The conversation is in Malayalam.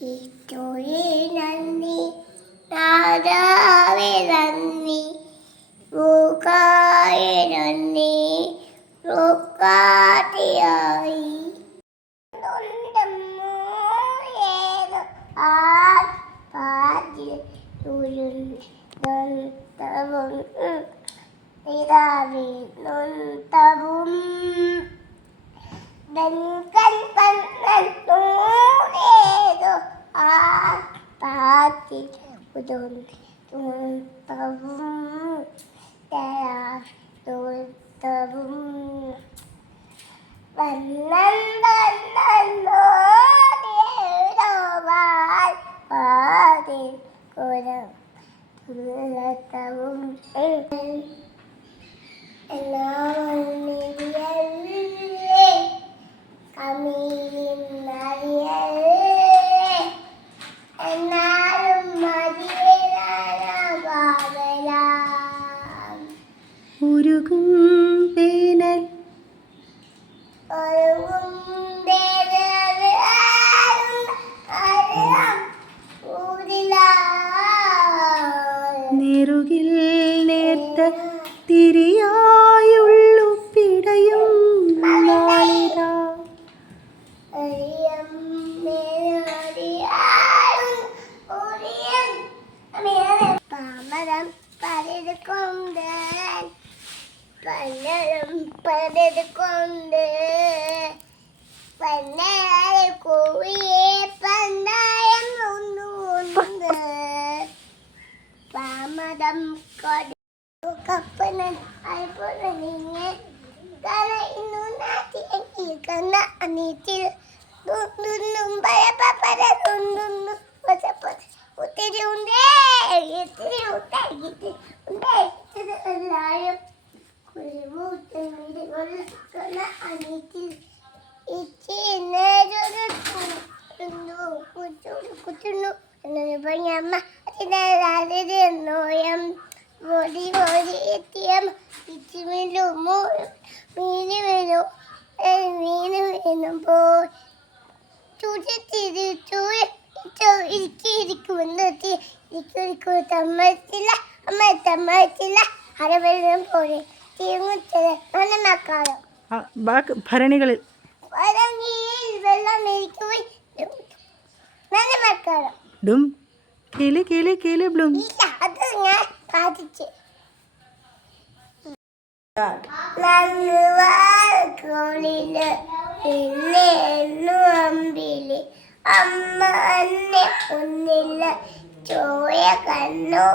ഈശോയെ നന്ദി, നാഥാവേ നന്ദി, മൂകായെ നന്ദി, മൂക്കാട്ടിയായി ഉരുകും വേനൽ നെറുകിൽ നേർത്ത തിരിയായുള്ളു പിടയും നാളിതാ. പലതുകൊണ്ട് പന്നയായ കോഴിയെ പന്തായം ഒന്നുകൊണ്ട് പാമതം കപ്പനൻ അതുപോലെ നിങ്ങൾ ഇന്നു നാട്ടി കന്ന അനീറ്റിൽ ഒത്തിരി ഉണ്ടേ എല്ലാവരും തമ്മത്തില്ല അരവെള്ളം പോലെ ഭരണികളിൽ ഡും കേലി കേലി കേലി ബ്ലും. അത് ഞാൻ സാധിച്ചു. അമ്പില് അമ്മ എന്നെ ഒന്നില്ല ചോയ കണ്ണു